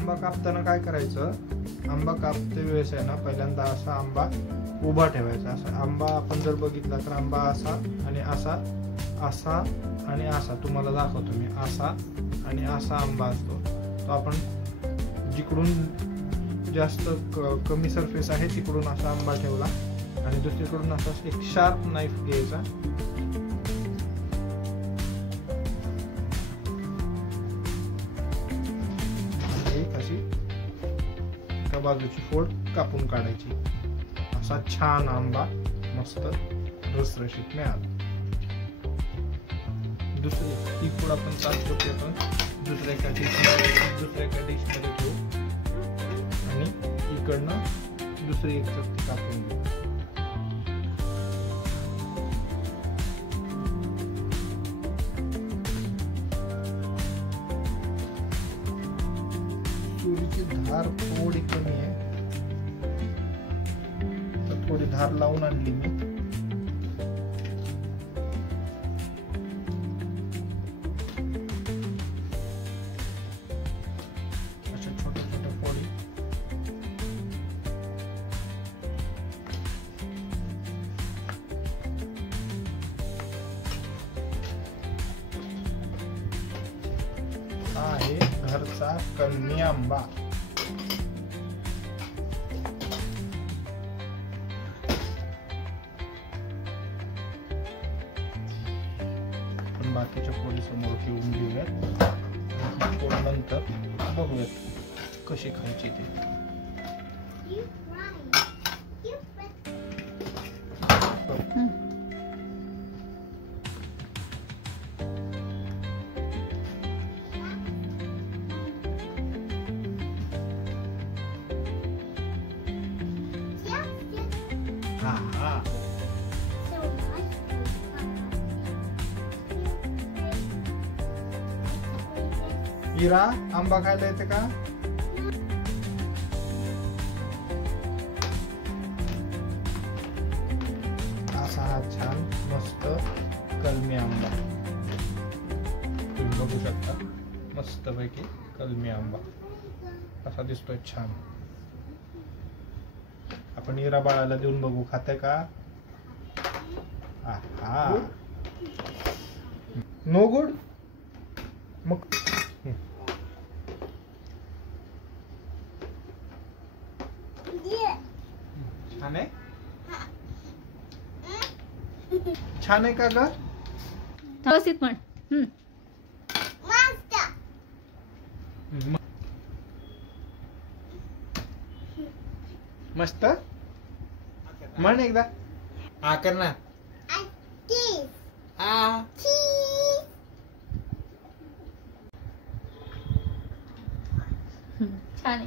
आंबा कापताना काय करायचं, आंबा कापते वेळेस आहे ना पहिल्यांदा असा आंबा उभा ठेवायचा. असा आंबा आपण जर बघितला तर आंबा असा आणि असा, असा आणि असा, तुम्हाला दाखवतो मी, असा आणि असा आंबा असतो. तो आपण जिकडून जास्त कमी सरफेस आहे तिकडून असा आंबा ठेवला आणि दुसरीकडून असा एक शार्प नाईफ घ्यायचा. एक अशी त्या बाजूची फोड कापून काढायची. असा छान आंबा मस्त रसरशीत मिळाला. दुसरी ती फोड आपण तात्पुरती आपण दुसऱ्या एका डिशमध्ये घेऊ आणि इकडनं दुसरी एक चक्की कापून घेऊ. सुरीची धार थोडी कमी आहे तर थोडी धार लावून आणली मी. अशा छोट्या छोट्या फोडी हा आहे घरचा कलमी आंबा. बाकीच्या फोडी समोर ठेवून घेऊयात. फोड नंतर बघूयात कशी खायची ते. इरा आंबा खायला येते का? असा हा छान मस्त कलमी आंबा तुम्ही बघू शकता. मस्त पैकी कलमी आंबा असा दिसतोय छान. आपण इरा बाळाला देऊन बघू, खाते का? आहा, नो गुड. मग छान आहे, छान आहे का ग? व्यवस्थित म्हण. मस्त म्हण एकदा. आ कर ना. आ छान आहे.